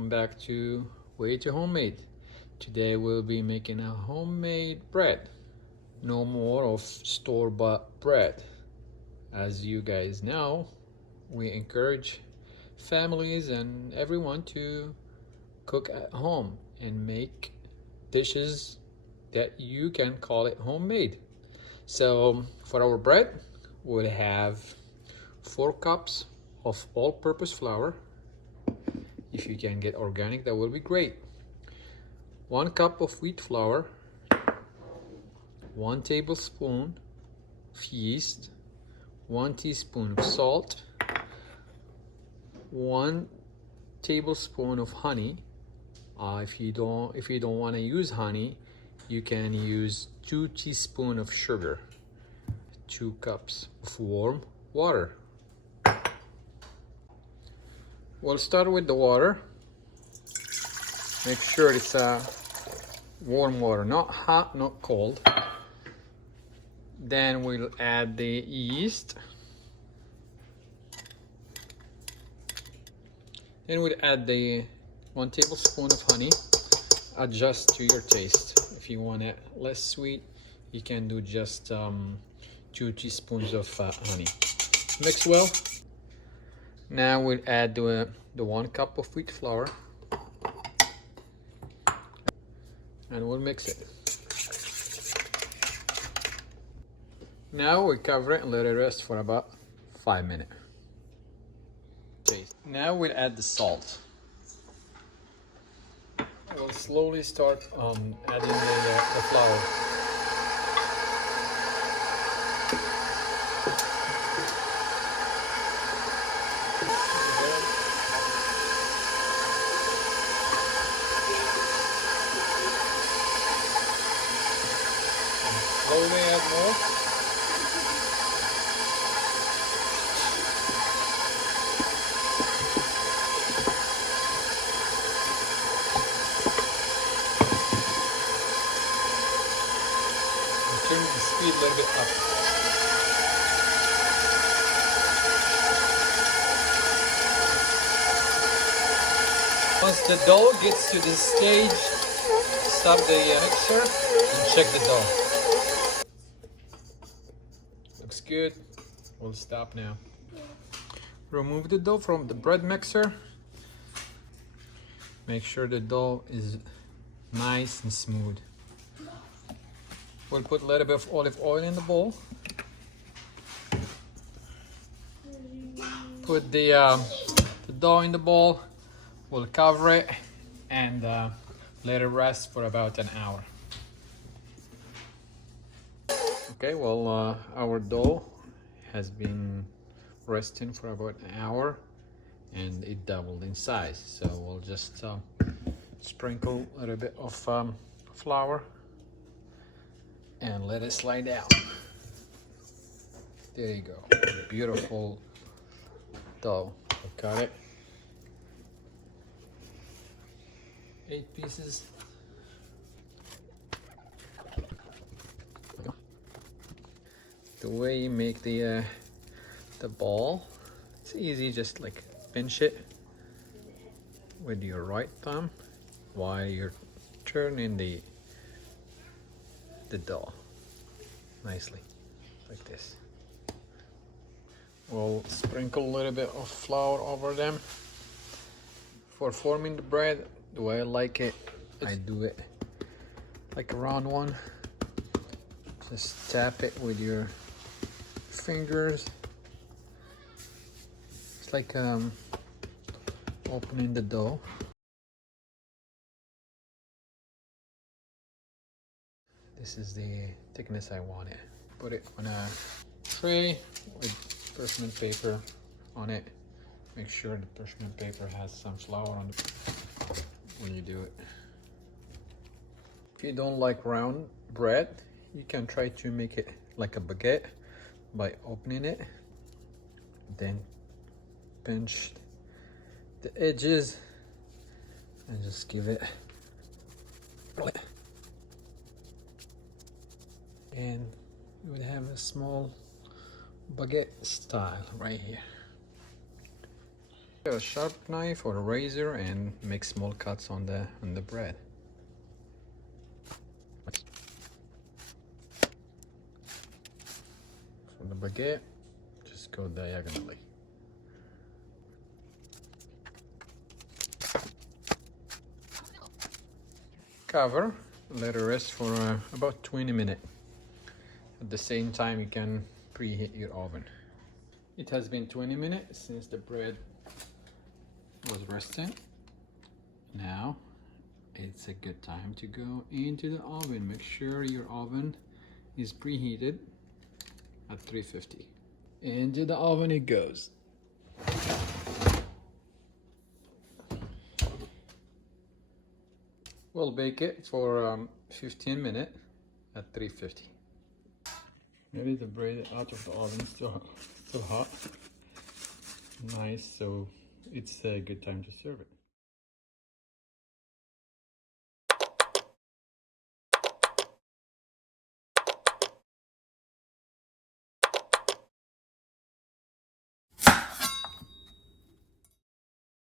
welcome back to Way to Homemade. Today we'll be making a homemade bread. No more of store-bought bread. As you guys know, we encourage families and everyone to cook at home and make dishes that you can call it homemade. So for our bread, we'll have 4 cups of all-purpose flour. If you can get organic, that will be great. 1 cup of wheat flour, 1 tablespoon of yeast, 1 teaspoon of salt, 1 tablespoon of honey. If you don't want to use honey, you can use 2 teaspoons of sugar, 2 cups of warm water. We'll start with the water. Make sure it's warm water, not hot, not cold. Then we'll add the yeast. Then we'll add the 1 tablespoon of honey. Adjust to your taste. If you want it less sweet, you can do just 2 teaspoons of honey. Mix well. Now we'll add the 1 cup of wheat flour and we'll mix it. Now we cover it and let it rest for about 5 minutes. Now we'll add the salt. We'll slowly start adding the flour. Slowly add more. And turn the speed a little bit up. Once the dough gets to this stage, stop the mixer and check the dough. Looks good. We'll stop now. Remove the dough from the bread mixer. Make sure the dough is nice and smooth. We'll put a little bit of olive oil in the bowl. Put the dough in the bowl. We'll cover it and let it rest for about an hour. Okay, well, our dough has been resting for about an hour and it doubled in size. So we'll just sprinkle a little bit of flour and let it slide out. There you go, beautiful dough. Got it. 8 pieces. The way you make the ball, it's easy. Just like pinch it with your right thumb while you're turning the dough nicely, like this. We'll sprinkle a little bit of flour over them. For forming the bread, the way I like it, I do it like a round one. Just tap it with your fingers. It's like opening the dough. This is the thickness I want it. Put it on a tray with parchment paper on it. Make sure the parchment paper has some flour on it when you do it. If you don't like round bread, you can try to make it like a baguette by opening it, then pinch the edges and just give it, and you would have a small baguette style right here. A sharp knife or a razor and make small cuts on the bread. For the baguette, just go diagonally. Cover, let it rest for about 20 minutes. At the same time, you can preheat your oven. It has been 20 minutes since the bread was resting. Now it's a good time to go into the oven. Make sure your oven is preheated at 350. Into the oven it goes. We'll bake it for 15 minutes at 350. Maybe the bread out of the oven is still hot. Nice, so it's a good time to serve it.